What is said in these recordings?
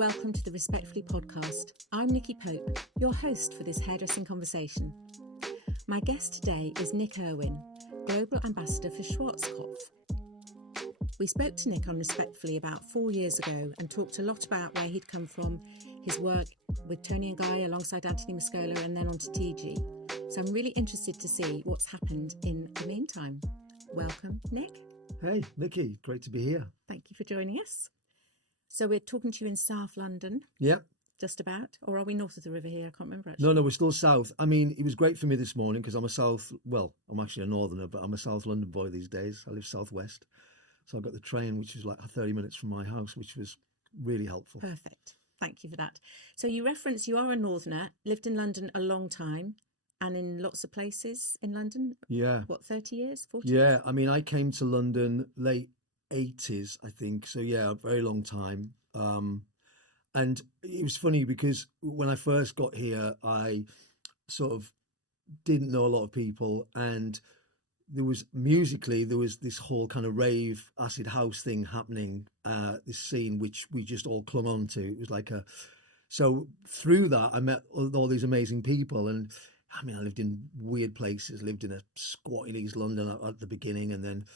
welcome to the Respectfully podcast. I'm Nikki Pope, your host for this hairdressing conversation. My guest today is Nick Irwin, Global Ambassador for Schwarzkopf. We spoke to Nick on Respectfully about 4 years ago and talked a lot about where he'd come from, his work with Tony and Guy alongside Anthony Muscola and then on to TG. So I'm really interested to see what's happened in the meantime. Welcome, Nick. Hey, Nikki, great to be here. Thank you for joining us. So we're talking to you in South London. Yeah. Just about. Or are we north of the river here? I can't remember actually. No, we're still south. I mean, it was great for me this morning because I'm actually a northerner, but I'm a South London boy these days. I live southwest. So I got the train, which was like 30 minutes from my house, which was really helpful. Perfect. Thank you for that. So you reference you are a northerner, lived in London a long time and in lots of places in London. Yeah. What, 30 years, 40 Yeah. years? I mean, I came to London late 80s, I think. So yeah, a very long time. And it was funny because when I first got here, I sort of didn't know a lot of people, and there was this whole kind of rave acid house thing happening, this scene which we just all clung on to. It was like so through that I met all these amazing people, and I mean I lived in weird places, lived in a squat in East London at the beginning, and then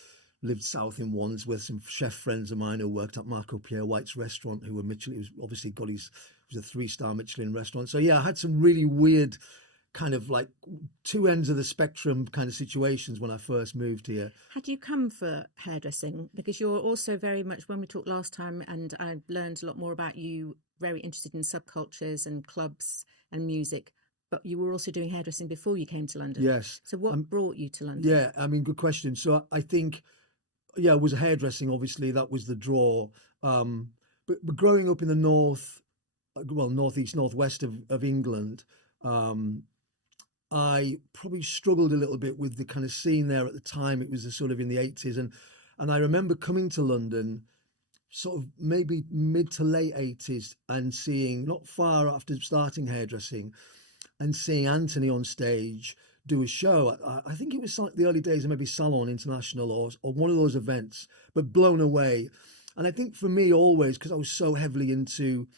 lived south in Wandsworth, some chef friends of mine who worked at Marco Pierre White's restaurant, who were Michelin. It was obviously it was a 3-star Michelin restaurant. So yeah, I had some really weird kind of like two ends of the spectrum kind of situations when I first moved here. Had you come for hairdressing? Because you're also very much, when we talked last time, and I learned a lot more about you, very interested in subcultures and clubs and music, but you were also doing hairdressing before you came to London. Yes. So what brought you to London? Yeah, I mean, good question. So I think, yeah, it was hairdressing, obviously, that was the draw. But growing up in the northeast, northwest of England, I probably struggled a little bit with the kind of scene there at the time. It was sort of in the 80s. And I remember coming to London sort of maybe mid to late 80s and seeing, not far after starting hairdressing, and seeing Anthony on stage do a show. I think it was like the early days of maybe Salon International or one of those events, but blown away. And I think for me always, because I was so heavily into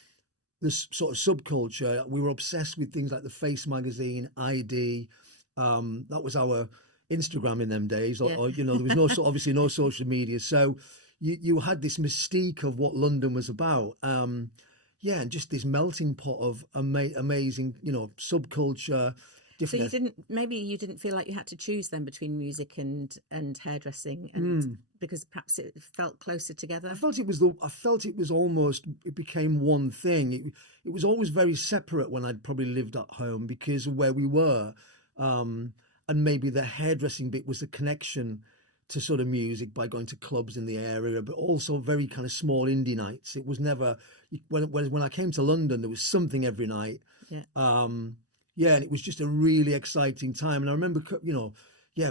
this sort of subculture, we were obsessed with things like the Face magazine, ID. That was our Instagram in them days, or there was obviously no social media. So you had this mystique of what London was about. And just this melting pot of amazing, subculture. So you didn't feel like you had to choose then between music and hairdressing, and because perhaps it felt closer together. I felt it was almost, it became one thing. It was always very separate when I'd probably lived at home because of where we were, and maybe the hairdressing bit was the connection to sort of music by going to clubs in the area, but also very kind of small indie nights. It was never, when I came to London, there was something every night. Yeah. And it was just a really exciting time. And I remember,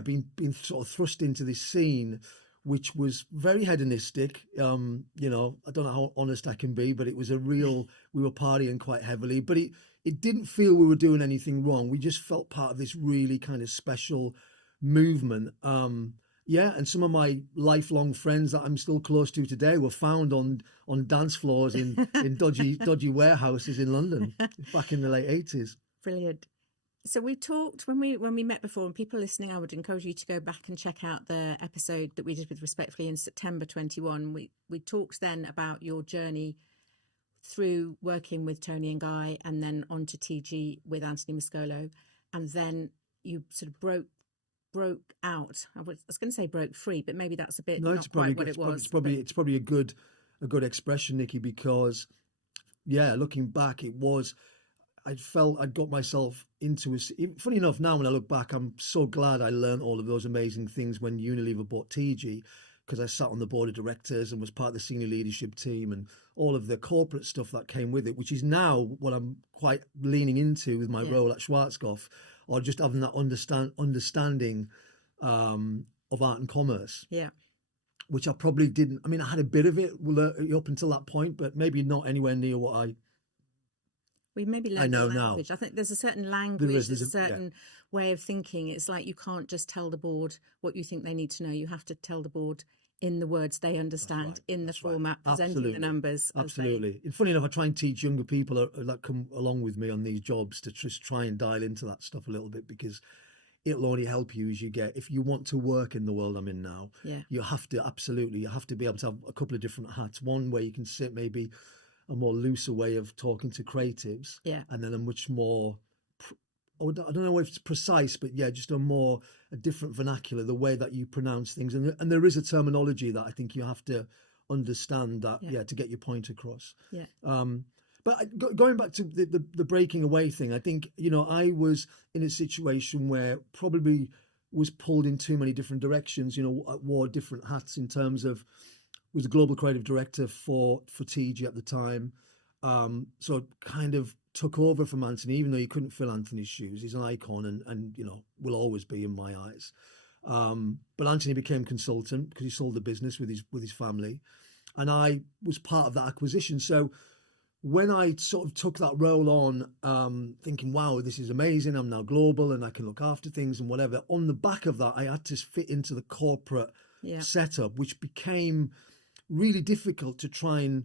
being sort of thrust into this scene, which was very hedonistic. I don't know how honest I can be, but it was we were partying quite heavily, but it didn't feel we were doing anything wrong. We just felt part of this really kind of special movement. And some of my lifelong friends that I'm still close to today were found on dance floors in dodgy warehouses in London back in the late 80s. Brilliant. So we talked when we met before, and people listening, I would encourage you to go back and check out the episode that we did with Respectfully in September 21. We talked then about your journey through working with Tony and Guy, and then on to TG with Anthony Muscolo, and then you sort of broke out. I was going to say broke free, but maybe that's a bit not quite what it was. It's probably a good expression, Nikki, because looking back, I felt I'd got myself into funny enough, now when I look back, I'm so glad I learned all of those amazing things when Unilever bought TG, because I sat on the board of directors and was part of the senior leadership team and all of the corporate stuff that came with it, which is now what I'm quite leaning into with my role at Schwarzkopf, or just having that understanding of art and commerce. Yeah. Which I probably didn't. I mean, I had a bit of it up until that point, but maybe not anywhere near what we maybe learned the language. I think there's a certain language, there's a certain way of thinking. It's like you can't just tell the board what you think they need to know. You have to tell the board in the words they understand, right, in the that's right. format, presenting Absolutely. the numbers. Absolutely. And funny enough, I try and teach younger people that come along with me on these jobs to just try and dial into that stuff a little bit, because it'll only help you as you get. If you want to work in the world I'm in now, Yeah. you have to be able to have a couple of different hats. One where you can sit maybe a more looser way of talking to creatives, Yeah. and then a much more, I don't know if it's precise, but yeah, just a different vernacular, the way that you pronounce things, and there is a terminology that I think you have to understand that, to get your point across. Yeah. But going back to the breaking away thing, I think, I was in a situation where probably was pulled in too many different directions. Wore different hats in terms of, was the global creative director for TG at the time. So kind of took over from Anthony, even though you couldn't fill Anthony's shoes. He's an icon and will always be in my eyes. But Anthony became consultant because he sold the business with his family, and I was part of that acquisition. So when I sort of took that role on, thinking, wow, this is amazing, I'm now global and I can look after things and whatever, on the back of that, I had to fit into the corporate setup, which became really difficult to try and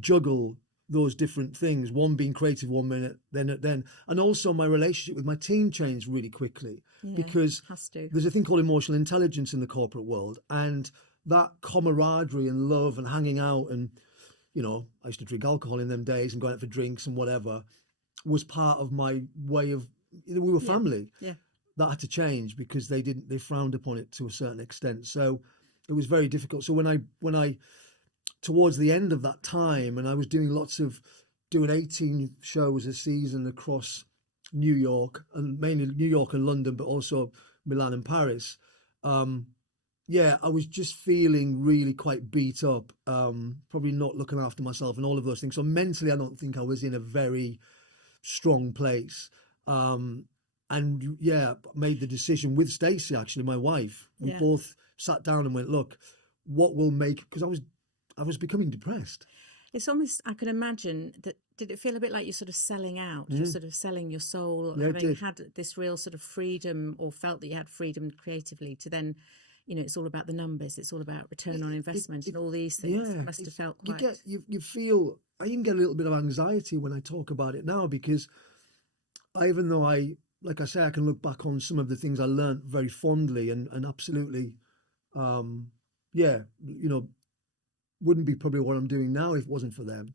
juggle those different things, one being creative one minute, then and also my relationship with my team changed really quickly, because there's a thing called emotional intelligence in the corporate world, and that camaraderie and love and hanging out, and I used to drink alcohol in them days and going out for drinks and whatever, was part of my way of, we were family. That had to change because they frowned upon it to a certain extent, so it was very difficult. So when I towards the end of that time, and I was doing 18 shows a season across New York, and mainly New York and London, but also Milan and Paris. I was just feeling really quite beat up, probably not looking after myself and all of those things. So mentally, I don't think I was in a very strong place. Made the decision with Stacey, actually, my wife. We both sat down and went, look, what will make, because I was becoming depressed. It's almost, I can imagine that, did it feel a bit like you're sort of selling out? You're sort of selling your soul, having had this real sort of freedom, or felt that you had freedom creatively, to then, it's all about the numbers, it's all about return on investment and all these things. It must have felt quite... You feel, I even get a little bit of anxiety when I talk about it now, because even though like I say, I can look back on some of the things I learned very fondly and absolutely, wouldn't be probably what I'm doing now if it wasn't for them.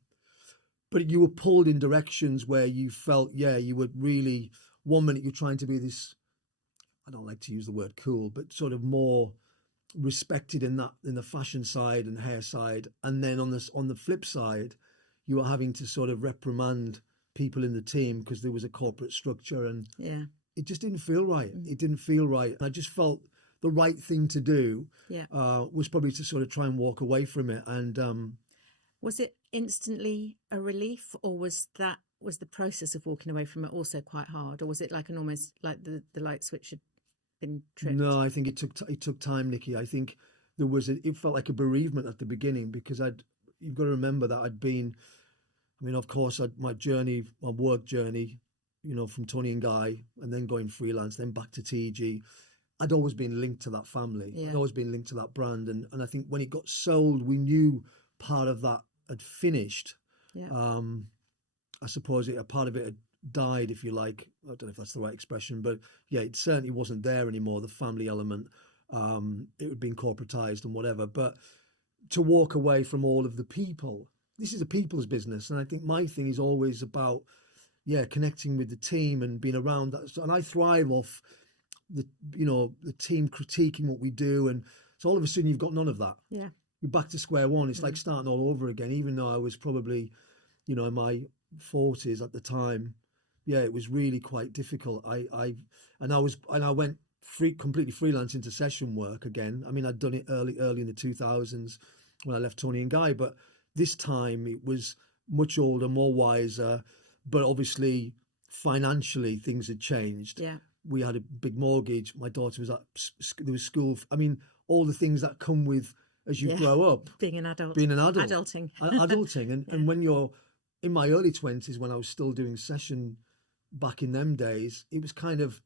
But you were pulled in directions where you felt, you were really, one minute you're trying to be this, I don't like to use the word cool, but sort of more respected in the fashion side and hair side. And then on the flip side, you were having to sort of reprimand people in the team because there was a corporate structure, and it just didn't feel right. It didn't feel right. I just felt the right thing to do was probably to sort of try and walk away from it. And was it instantly a relief, or was the process of walking away from it also quite hard, or was it like almost like the light switch had been tripped? No, I think it took time, Nikki. I think it felt like a bereavement at the beginning, because you've got to remember that I'd been, of course, my work journey, from Tony and Guy, and then going freelance, then back to TG. I'd always been linked to that family. I'd always been linked to that brand. And I think when it got sold, we knew part of that had finished. I suppose a part of it had died, if you like. I don't know if that's the right expression, but it certainly wasn't there anymore, the family element. It had been corporatized and whatever. But to walk away from all of the people, this is a people's business. And I think my thing is always about, connecting with the team and being around that. And I thrive off the team critiquing what we do, and so all of a sudden you've got none of that. You're back to square one. It's like starting all over again, even though I was probably in my 40s at the time. It was really quite difficult. I went completely freelance into session work again. I'd done it early in the 2000s when I left Tony and Guy, but this time it was much older, more wiser, but obviously financially things had changed. We had a big mortgage. My daughter was there was school. All the things that come with as you grow up. Being an adult. Adulting. And when you're in my early 20s, when I was still doing session back in them days, it was kind of,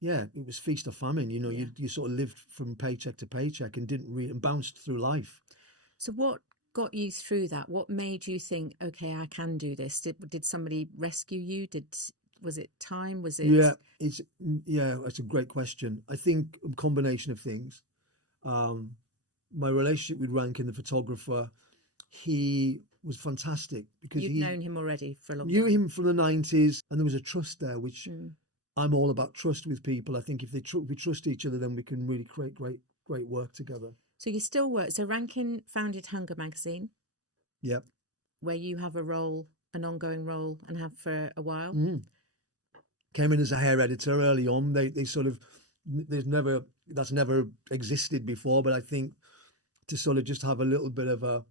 yeah, it was feast or famine. You know, you sort of lived from paycheck to paycheck and didn't and bounced through life. So what got you through that? What made you think, okay, I can do this? Did somebody rescue you? Was it time? Was it? It's a great question. I think a combination of things. My relationship with Rankin, the photographer, he was fantastic because You'd known him already for a long time. Knew him from the 90s, and there was a trust there, which I'm all about trust with people. I think if we trust each other, then we can really create great work together. So you still work. So Rankin founded Hunger magazine. Yep. Where you have an ongoing role, and have for a while. Came in as a hair editor early on. They sort of, that's never existed before, but I think to sort of just have a little bit of a,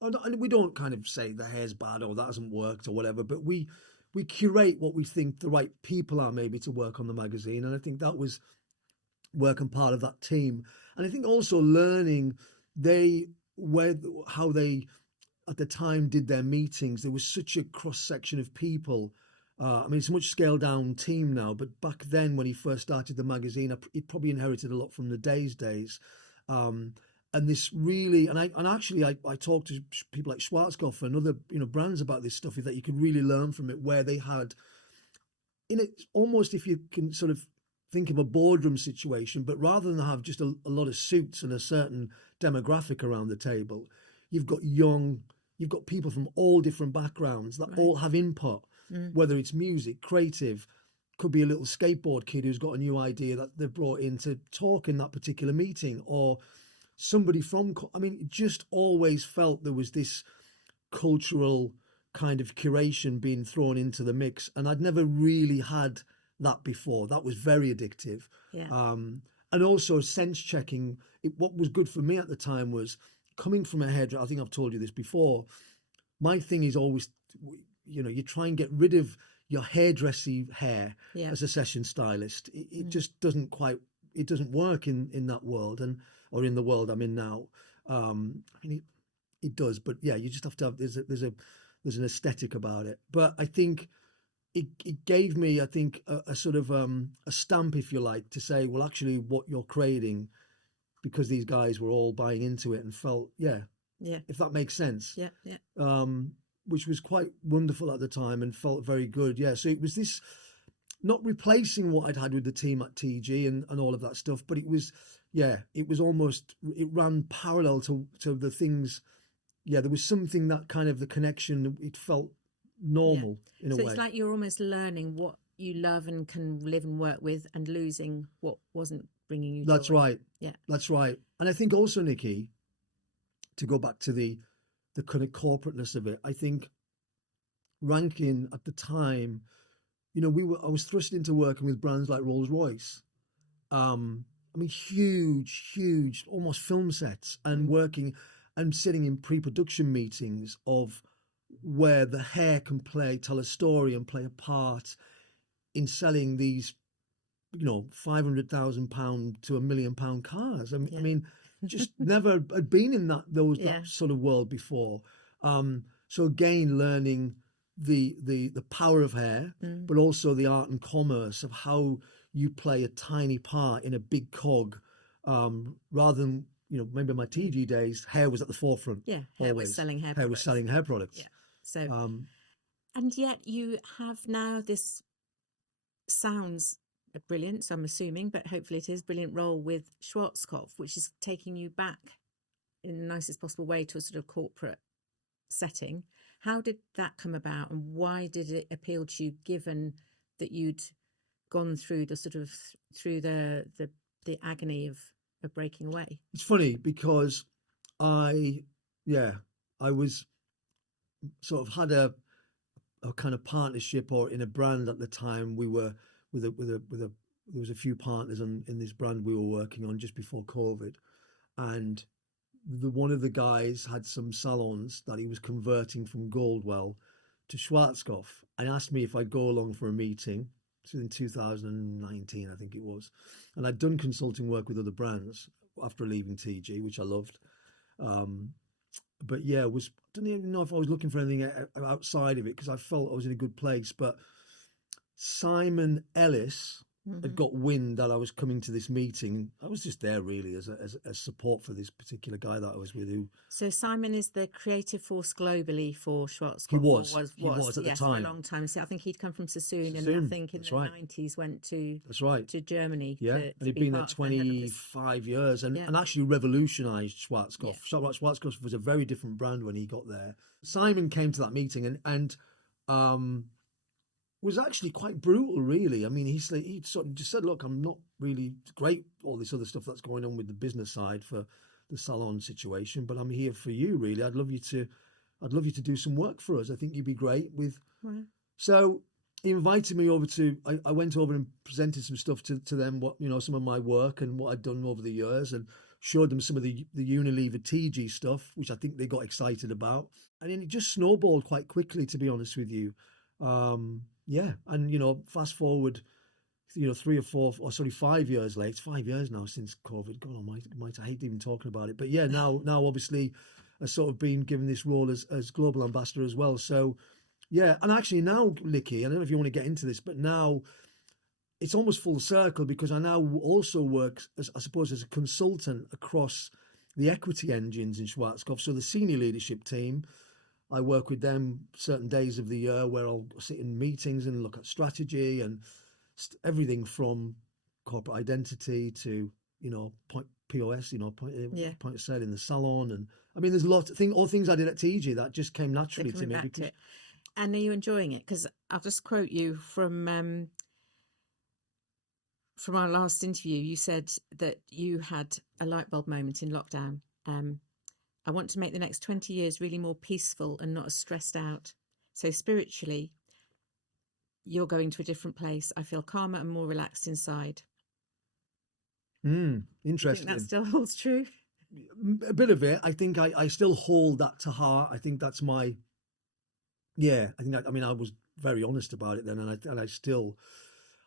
and we don't kind of say the hair's bad or that hasn't worked or whatever, but we curate what we think the right people are maybe to work on the magazine. And I think that was working part of that team. And I think also learning how they at the time did their meetings. There was such a cross section of people. I mean, it's a much scaled down team now, but back then when he first started the magazine, he probably inherited a lot from the days. And this really, and I talked to people like Schwarzkopf and other brands about this stuff, that you could really learn from it, where they had in it almost, if you can sort of think of a boardroom situation, but rather than have just a lot of suits and a certain demographic around the table, you've got people from all different backgrounds that all have input, whether it's music, creative, could be a little skateboard kid who's got a new idea that they've brought in to talk in that particular meeting, or somebody from, it just always felt there was this cultural kind of curation being thrown into the mix. And I'd never really had that before. That was very addictive. Yeah. And also sense checking. What was good for me at the time was coming from a hairdresser. I think I've told you this before. My thing is always, you try and get rid of your hairdressy hair as a session stylist. It just doesn't it doesn't work in that world, or in the world I'm in now. It does, but yeah, you just have to have, there's an aesthetic about it. But I think it gave me, a sort of a stamp, if you like, to say, well, actually what you're creating, because these guys were all buying into it and felt, if that makes sense. Which was quite wonderful at the time and felt very good. Yeah, so it was this, not replacing what I'd had with the team at TG and all of that stuff, but it was almost, it ran parallel to the things. Yeah, there was something that kind of the connection, it felt normal in a way. So it's like you're almost learning what you love and can live and work with, and losing what wasn't bringing you joy. That's right. Yeah. That's right. And I think also, Nikki, to go back to the kind of corporateness of it, I think Rankin at the time, I was thrust into working with brands like Rolls-Royce. Huge, almost film sets, and working and sitting in pre-production meetings of where the hair can tell a story and play a part in selling these, £500,000 to £1 million cars. I mean, just never had been in that sort of world before. So again, learning the power of hair, but also the art and commerce of how you play a tiny part in a big cog, rather than, maybe my TG days, hair was at the forefront. Yeah, hair was selling hair products. Hair was selling hair products. Yeah. So, and yet you have now this, sounds brilliant, so I'm assuming, but hopefully it is, brilliant role with Schwarzkopf, which is taking you back in the nicest possible way to a sort of corporate setting. How did that come about, and why did it appeal to you, given that you'd gone through the agony of breaking away? It's funny because I was sort of had a kind of partnership, or in a brand at the time. We were there was a few partners in this brand we were working on just before COVID, and one of the guys had some salons that he was converting from Goldwell to Schwarzkopf, and asked me if I'd go along for a meeting. In 2019, I think it was, and I'd done consulting work with other brands after leaving TG, which I loved. But yeah, I didn't even know if I was looking for anything outside of it, because I felt I was in a good place. But Simon Ellis, had got wind that I was coming to this meeting. I was just there really as support for this particular guy that I was with. So Simon is the creative force globally for Schwarzkopf. He was at the time. For a long time. So I think he'd come from Sassoon, and I think in the 90s went to Germany. Yeah, and he'd been there 25 years and actually revolutionised Schwarzkopf. Yeah. Schwarzkopf was a very different brand when he got there. Simon came to that meeting and was actually quite brutal, really. I mean, he sort of just said, "Look, I'm not really great all this other stuff that's going on with the business side for the salon situation, but I'm here for you, really. I'd love you to do some work for us. I think you'd be great with." Right. So he invited me over I went over and presented some stuff to them, some of my work and what I'd done over the years, and showed them some of the Unilever TG stuff, which I think they got excited about. And then it just snowballed quite quickly, to be honest with you. And fast forward, 5 years later. It's 5 years now since COVID. God almighty, I hate even talking about it. But yeah, now obviously I've sort of been given this role as global ambassador as well. So yeah, and actually now, Licky, I don't know if you want to get into this, but now it's almost full circle, because I now also work as a consultant across the equity engines in Schwarzkopf. So the senior leadership team, I work with them certain days of the year where I'll sit in meetings and look at strategy and everything from corporate identity to, POS, point of sale in the salon. And I mean, there's lots of things, all things I did at TG that just came naturally to me. And are you enjoying it? Because I'll just quote you from our last interview. You said that you had a light bulb moment in lockdown. I want to make the next 20 years really more peaceful and not as stressed out. So spiritually, you're going to a different place. I feel calmer and more relaxed inside. Interesting. Do you think that still holds true? A bit of it. I think I still hold that to heart. I think that's my... Yeah, I was very honest about it then, and I still...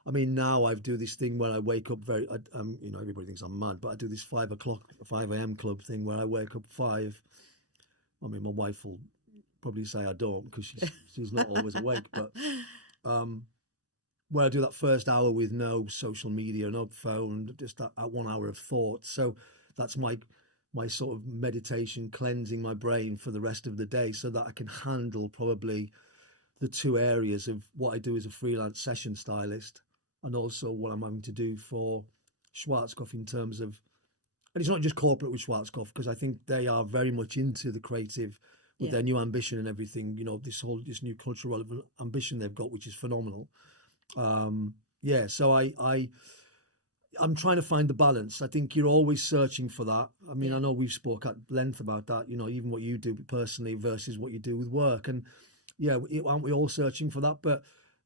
now I do this thing where I wake up everybody thinks I'm mad, but I do this 5 a.m. club thing where I wake up 5. My wife will probably say I don't, because she's not always awake, but where I do that first hour with no social media, no phone, just that 1 hour of thought. So that's my sort of meditation, cleansing my brain for the rest of the day, so that I can handle probably the two areas of what I do as a freelance session stylist, and also what I'm having to do for Schwarzkopf in terms of, and it's not just corporate with Schwarzkopf, because I think they are very much into the creative with their new ambition and everything, this new cultural ambition they've got, which is phenomenal. So I'm trying to find the balance. I think you're always searching for that. I know we've spoke at length about that, even what you do personally versus what you do with work. And yeah, aren't we all searching for that? But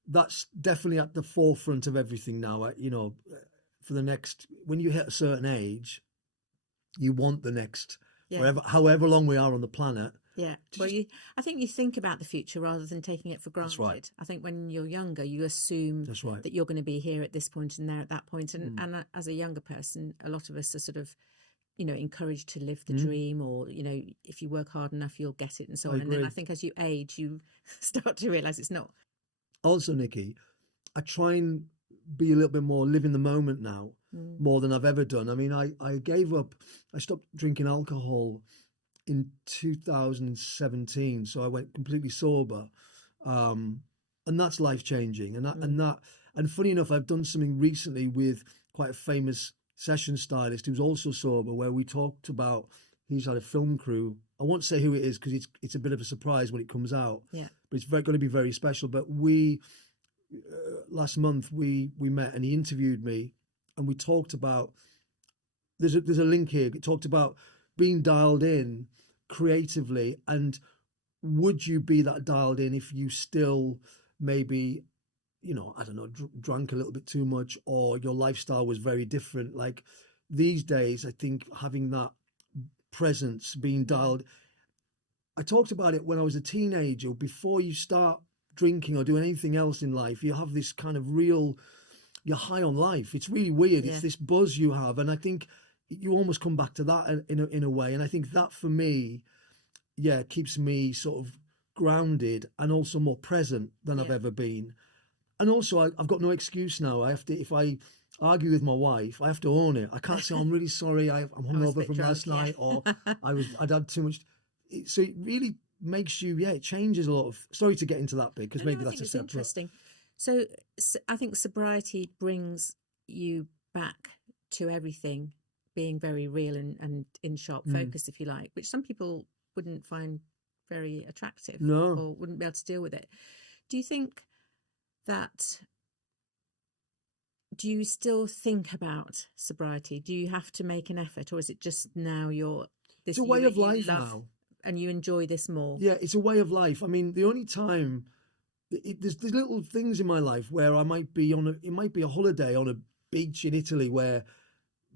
that's definitely at the forefront of everything now. For the next, when you hit a certain age, you want the next, however long we are on the planet. Yeah. Well, I think you think about the future rather than taking it for granted. That's right. I think when you're younger, you assume that you're going to be here at this point and there at that point. And as a younger person, a lot of us are sort of, encouraged to live the dream, or, if you work hard enough, you'll get it and so on. And then I think as you age, you start to realise it's not. Also, Nikki, I try and be a little bit more live in the moment now, more than I've ever done. I stopped drinking alcohol in 2017, so I went completely sober, and that's life changing. And funny enough, I've done something recently with quite a famous session stylist who's also sober, where we talked about, he's had a film crew. I won't say who it is because it's a bit of a surprise when it comes out. Yeah, but it's going to be very special. But we last month we met and he interviewed me, and we talked about there's a link here. It talked about being dialed in creatively, and would you be that dialed in if you still maybe, drank a little bit too much, or your lifestyle was very different. Like these days, I think having that presence, being dialed. I talked about it when I was a teenager. Before you start drinking or doing anything else in life, you have this kind of you're high on life. It's really weird. Yeah. It's this buzz you have, and I think you almost come back to that in a way. And I think that for me, keeps me sort of grounded and also more present than I've ever been. And also, I've got no excuse now. I have to, if I argue with my wife, I have to own it. I can't say, I'm really sorry, I'm hungover from last night, or I'd had too much. So it really makes you, it changes a lot of. Sorry to get into that bit, because maybe that's a separate. Interesting. So I think sobriety brings you back to everything being very real and in sharp focus, if you like, which some people wouldn't find very attractive or wouldn't be able to deal with it. Do you think that, do you still think about sobriety? Do you have to make an effort, or is it just now it's a way of life now, and you enjoy this more? Yeah, it's a way of life. I mean, the only time there's little things in my life where I might be it might be a holiday on a beach in Italy where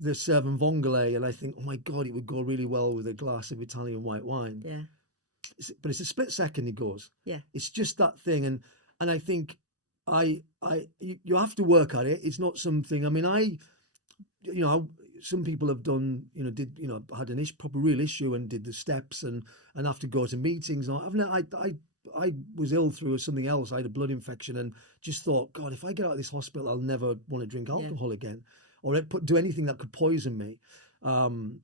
they're serving vongole, and I think, oh my God, it would go really well with a glass of Italian white wine. Yeah. But it's a split second it goes. Yeah. It's just that thing. And I think you have to work at it. It's not something, I mean, some people have done, had an proper real issue and did the steps and have to go to meetings. I was ill through something else. I had a blood infection and just thought, God, if I get out of this hospital, I'll never want to drink alcohol again, or do anything that could poison me. And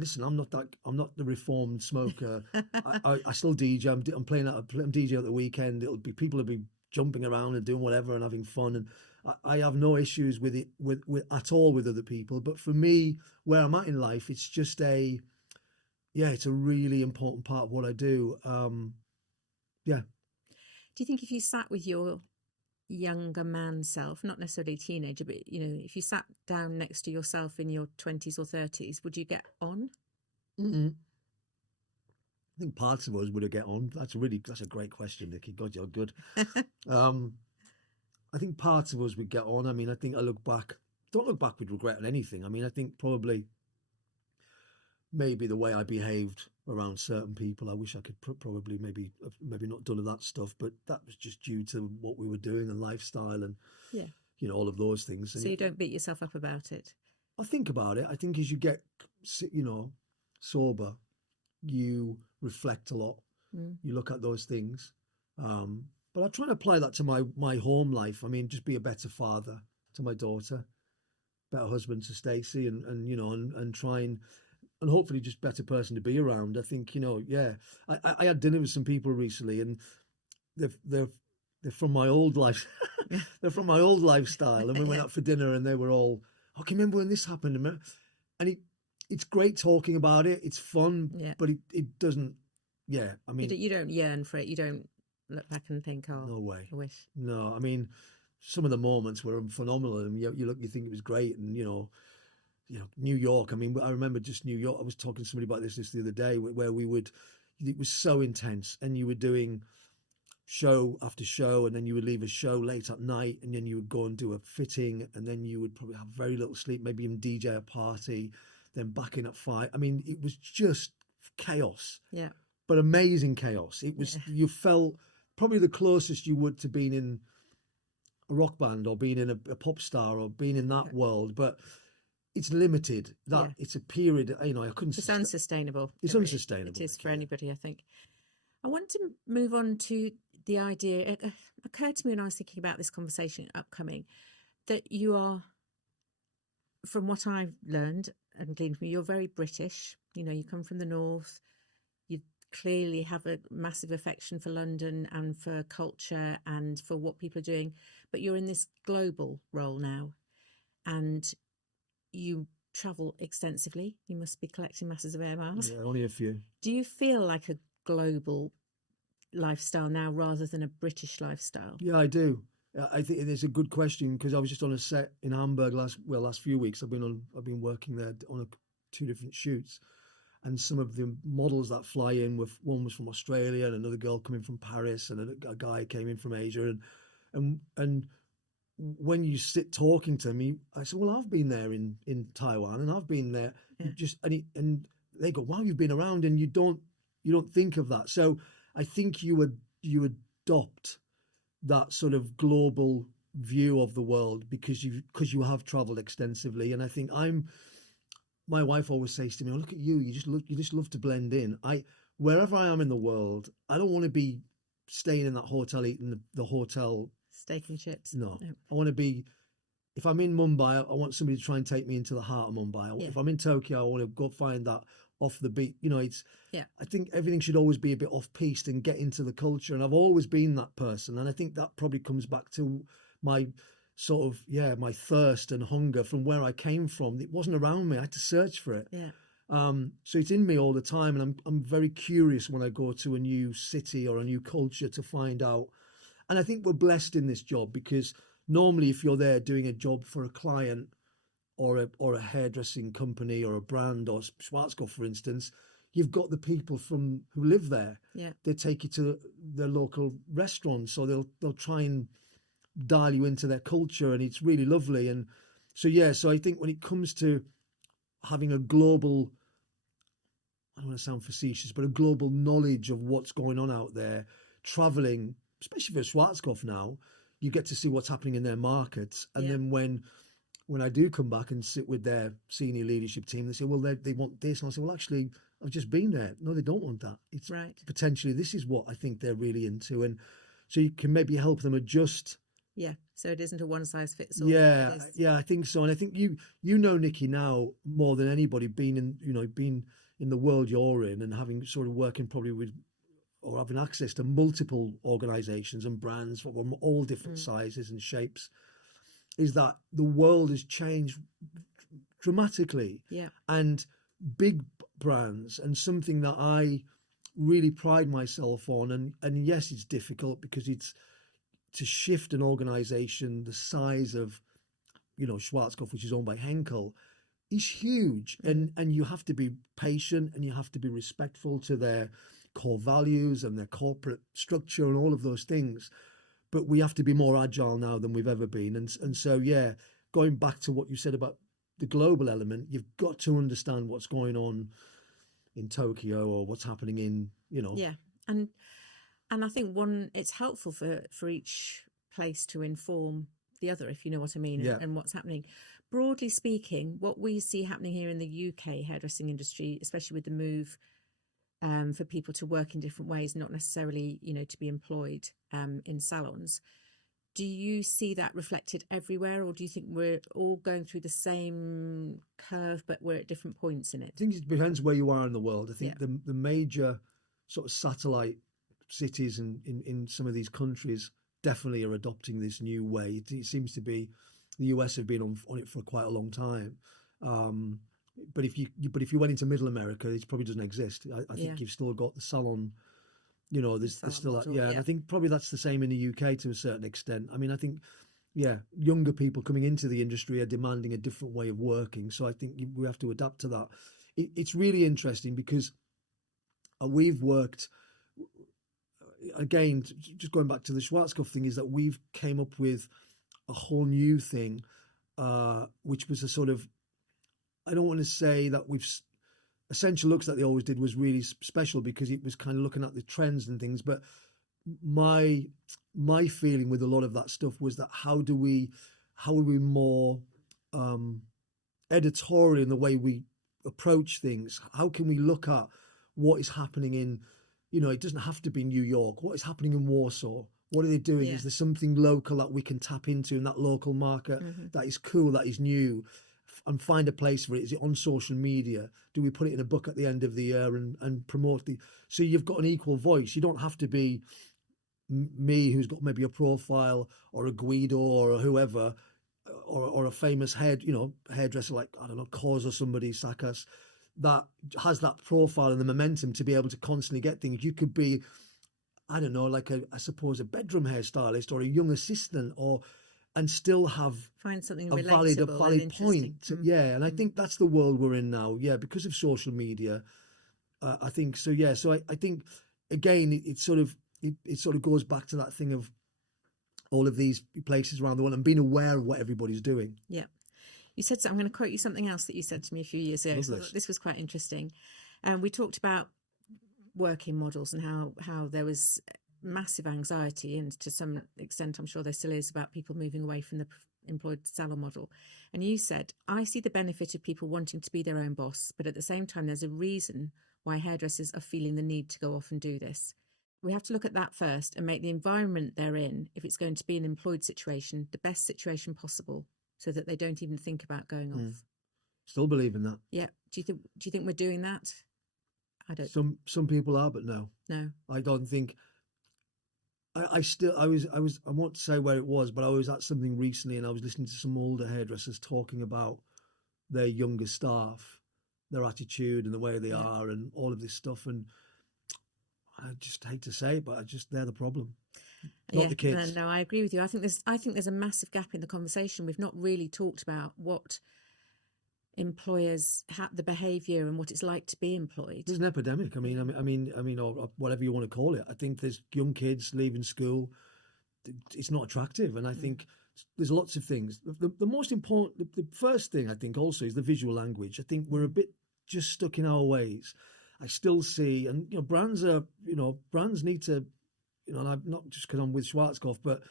listen, I'm not the reformed smoker. I still DJ. I'm DJ at the weekend. People will be jumping around and doing whatever and having fun, and I have no issues with it with at all with other people. But for me, where I'm at in life, it's just it's a really important part of what I do. Yeah. Do you think if you sat with your younger man self, not necessarily teenager, but if you sat down next to yourself in your 20s or 30s, would you get on? I think parts of us would get on. That's a great question, Nikki. God, you're good. I think parts of us would get on. I mean, I think don't look back with regret on anything. I mean, I think probably maybe the way I behaved around certain people, I wish I could probably maybe not done that stuff, but that was just due to what we were doing and lifestyle and all of those things. So you don't beat yourself up about it? I think about it. I think as you get sober, you reflect a lot. You look at those things, but I try to apply that to my home life. I mean, just be a better father to my daughter, better husband to Stacey, and try and hopefully just better person to be around. I think, I had dinner with some people recently, and they're from my old life. They're from my old lifestyle. And we went out for dinner and they were all, can you remember when this happened? And it's great talking about it. It's fun, but it doesn't, I mean. You don't yearn for it. You don't look back and think, no way. I wish. No, I mean, some of the moments were phenomenal, and you think it was great, and New York. I mean, I remember just New York. I was talking to somebody about this the other day, where it was so intense, and you were doing show after show, and then you would leave a show late at night, and then you would go and do a fitting, and then you would probably have very little sleep, maybe even DJ a party, then back in at 5. I mean, it was just chaos. Yeah. But amazing chaos. It was, you felt probably the closest you would to being in a rock band or being in a pop star or being in that world, but it's limited. It's a period, I couldn't. It's unsustainable. It's unsustainable. It is for anybody, I think. I want to move on to the idea. It occurred to me when I was thinking about this conversation upcoming, that you are, from what I've learned and gleaned from you, you're very British. You come from the north. You clearly have a massive affection for London and for culture and for what people are doing. But you're in this global role now, and you travel extensively. You must be collecting masses of air miles. Yeah, only a few. Do you feel like a global lifestyle now rather than a British lifestyle? Yeah, I do. I think it's a good question, because I was just on a set in Hamburg last few weeks. I've been working there on 2 different shoots, and some of the models that fly in one was from Australia, and another girl coming from Paris, and a guy came in from Asia, and when you sit talking to me, I said, well, I've been there in Taiwan, and I've been there. And they go, wow, you've been around, and you don't think of that. So I think you adopt that sort of global view of the world because you have traveled extensively. And I think my wife always says to me, oh, look at you, you just love to blend in. Wherever I am in the world, I don't want to be staying in that hotel eating the hotel steak and chips. No. No. I want to be, if I'm in Mumbai, I want somebody to try and take me into the heart of Mumbai. Yeah. If I'm in Tokyo, I want to go find that off the beat. Yeah. I think everything should always be a bit off-piste and get into the culture. And I've always been that person. And I think that probably comes back to my sort of, my thirst and hunger from where I came from. It wasn't around me. I had to search for it. Yeah. So it's in me all the time. And I'm very curious when I go to a new city or a new culture to find out. And I think we're blessed in this job because normally if you're there doing a job for a client or a hairdressing company or a brand or Schwarzkopf, for instance, you've got the people who live there. Yeah. They take you to their local restaurants, so they'll try and dial you into their culture, and it's really lovely. And so I think when it comes to having a global, I don't want to sound facetious, but a global knowledge of what's going on out there, traveling, especially for Schwarzkopf now, you get to see what's happening in their markets. And then when I do come back and sit with their senior leadership team, they say, well, they want this. And I say, well, actually, I've just been there. No, they don't want that. It's right. Potentially, this is what I think they're really into. And so you can maybe help them adjust. Yeah. So it isn't a one size fits all. Yeah. I think so. And I think you know, Nikki, now more than anybody, being in the world you're in and having sort of working probably with or having access to multiple organizations and brands from all different sizes and shapes, is that the world has changed dramatically. Yeah. And big brands, and something that I really pride myself on, and yes, it's difficult because it's to shift an organization the size of, Schwarzkopf, which is owned by Henkel, is huge. And you have to be patient and you have to be respectful to their core values and their corporate structure and all of those things. But we have to be more agile now than we've ever been. And so, going back to what you said about the global element, you've got to understand what's going on in Tokyo or what's happening in, Yeah. And I think it's helpful for each place to inform the other, if you know what I mean, and what's happening. Broadly speaking, what we see happening here in the UK hairdressing industry, especially with the move for people to work in different ways, not necessarily, to be employed in salons. Do you see that reflected everywhere, or do you think we're all going through the same curve, but we're at different points in it? I think it depends where you are in the world. I think the major sort of satellite cities in some of these countries definitely are adopting this new way. It seems to be the US have been on it for quite a long time. But if you went into Middle America, it probably doesn't exist. I think you've still got the salon. There's still that, and I think probably that's the same in the UK to a certain extent. I mean, I think, younger people coming into the industry are demanding a different way of working. So I think we have to adapt to that. It's really interesting because we've worked, again, just going back to the Schwarzkopf thing, is that we've came up with a whole new thing, which was a sort of, I don't want to say that Essential Looks that they always did was really special because it was kind of looking at the trends and things. But my feeling with a lot of that stuff was that how are we more editorial in the way we approach things? How can we look at what is happening in, it doesn't have to be New York. What is happening in Warsaw? What are they doing? Is there something local that we can tap into in that local market that is cool, that is new? And find a place for it. Is it on social media? Do we put it in a book at the end of the year and promote so you've got an equal voice? You don't have to be me, who's got maybe a profile, or a Guido or whoever, or a famous hairdresser like, I don't know, Cause or somebody, Sakas, that has that profile and the momentum to be able to constantly get things. You could be, I don't know, like I suppose a bedroom hairstylist or a young assistant, and still find something a valid point. And I think that's the world we're in now. Because of social media, I think so. So I think again, it sort of goes back to that thing of all of these places around the world and being aware of what everybody's doing. Yeah, you said so. I'm going to quote you something else that you said to me a few years ago. So this was quite interesting. We talked about working models and how there was massive anxiety, and to some extent I'm sure there still is, about people moving away from the employed salon model. And you said, I see the benefit of people wanting to be their own boss, but at the same time there's a reason why hairdressers are feeling the need to go off and do this. we have to look at that first and make the environment they're in, if it's going to be an employed situation, the best situation possible, so that they don't even think about going off. Still believe in that. Yeah. Do you think we're doing that? I don't. Some people are, but no. I don't think. I won't say where it was, but I was at something recently, and I was listening to some older hairdressers talking about their younger staff, their attitude and the way they are, and all of this stuff. And I just hate to say it, but they're the problem, not the kids. No, I agree with you. I think there's a massive gap in the conversation. We've not really talked about what employers the behaviour and what it's like to be employed. There's an epidemic. I mean, or whatever you want to call it. I think there's young kids leaving school. It's not attractive, and I think there's lots of things. The most important, the first thing I think also is the visual language. I think we're a bit just stuck in our ways. I still see, and brands need to, and I'm not just because I'm with Schwarzkopf, but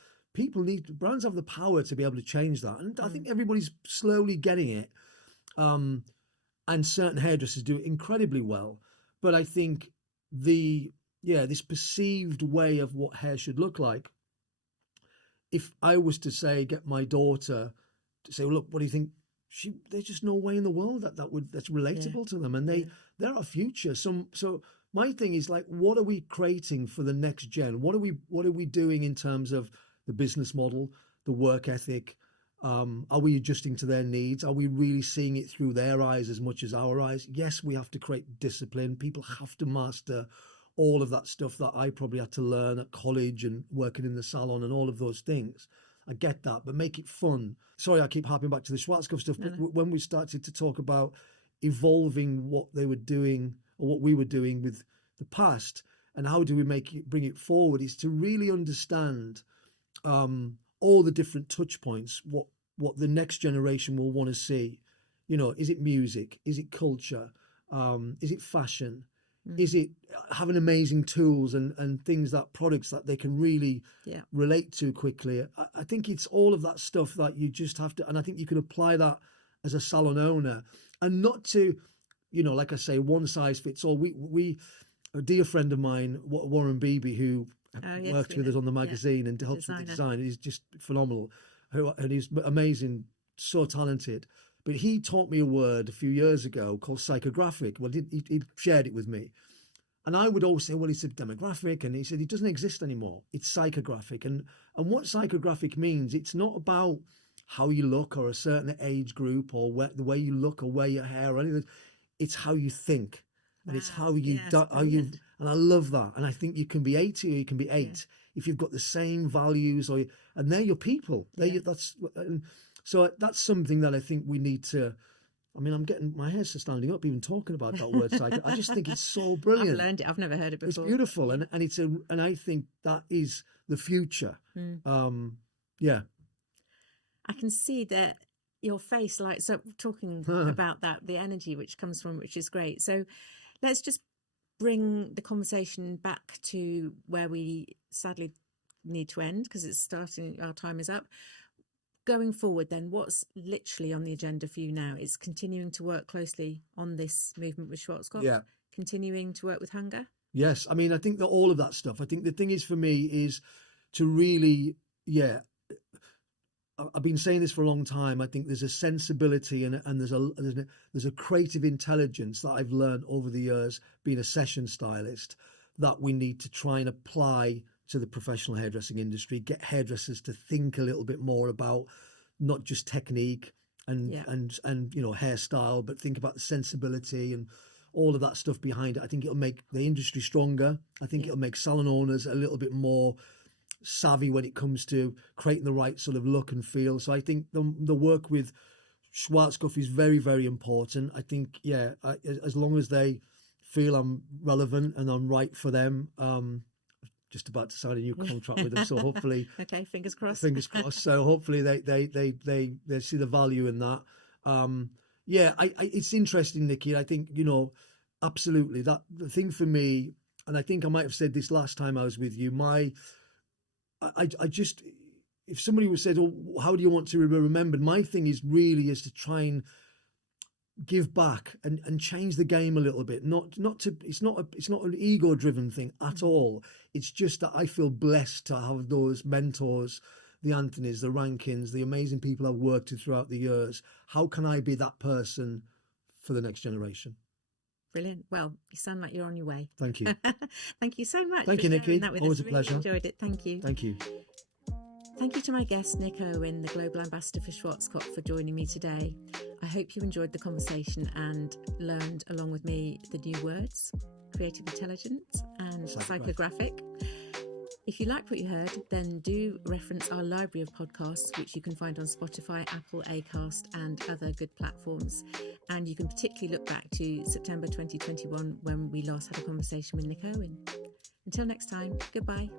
brands have the power to be able to change that, and I think everybody's slowly getting it. And certain hairdressers do it incredibly well, but I think this perceived way of what hair should look like. If I was to say, get my daughter to say, well, look, what do you think? There's just no way in the world that's relatable to them, and they're our future. So my thing is, like, what are we creating for the next gen? What are we doing in terms of the business model, the work ethic? Are we adjusting to their needs? Are we really seeing it through their eyes as much as our eyes? Yes, we have to create discipline. People have to master all of that stuff that I probably had to learn at college and working in the salon and all of those things. I get that, but make it fun. Sorry, I keep harping back to the Schwarzkopf stuff, but when we started to talk about evolving what they were doing or what we were doing with the past and how do we bring it forward, is to really understand all the different touch points, what the next generation will want to see. Is it music? Is it culture? Is it fashion? Is it having amazing tools and things, products that they can really relate to quickly? I think it's all of that stuff that you just have to, and I think you can apply that as a salon owner, and not to, like I say, one size fits all. We a dear friend of mine, Warren Beebe, who worked with us on the magazine and helps with the design. He's just phenomenal, and he's amazing, so talented. But he taught me a word a few years ago called psychographic. Well, he shared it with me. And I would always say, well, it's a demographic. And he said, it doesn't exist anymore. It's psychographic. And what psychographic means, it's not about how you look or a certain age group or the way you look or wear your hair or anything. It's how you think. And it's how you, and I love that. And I think you can be 80 or you can be 8 if you've got the same values, and they're your people. So that's something that I think we need to. I mean, I'm getting my hair's standing up even talking about that word. I just think it's so brilliant. I've learned it. I've never heard it before. It's beautiful, and I think that is the future. I can see that your face lights up talking about that, the energy which comes from, which is great. So let's just bring the conversation back to where we sadly need to end, because it's starting. Our time is up. Going forward, then, what's literally on the agenda for you now? Is continuing to work closely on this movement with Schwarzkopf, continuing to work with Hunger? Yes, I mean, I think that all of that stuff. I think the thing is for me is to really, I've been saying this for a long time. I think there's a sensibility and there's a creative intelligence that I've learned over the years being a session stylist that we need to try and apply to the professional hairdressing industry, get hairdressers to think a little bit more about not just technique and hairstyle, but think about the sensibility and all of that stuff behind it. I think it'll make the industry stronger. I think it'll make salon owners a little bit more savvy when it comes to creating the right sort of look and feel. So I think the work with Schwarzkopf is very, very important. I think, as long as they feel I'm relevant and I'm right for them, just about to sign a new contract with them, so hopefully okay, fingers crossed. So hopefully they see the value in that. It's interesting, Nikki. I think absolutely that the thing for me, and I think I might have said this last time I was with you. I just, if somebody was said, "Oh, how do you want to be remembered?" My thing is to try and give back and change the game a little bit. It's not an ego driven thing at all. It's just that I feel blessed to have those mentors, the Anthonys, the Rankins, the amazing people I've worked with throughout the years. How can I be that person for the next generation? Brilliant. Well, you sound like you're on your way. Thank you. Thank you so much. Thank you, Nikki. Always a really pleasure. Enjoyed it. Thank you. Thank you. Thank you to my guest, Nick Irwin, the Global Ambassador for Schwarzkopf, for joining me today. I hope you enjoyed the conversation and learned, along with me, the new words, creative intelligence and psychographic. If you liked what you heard, then do reference our library of podcasts, which you can find on Spotify, Apple, Acast and other good platforms. And you can particularly look back to September 2021 when we last had a conversation with Nick Irwin. Until next time, goodbye.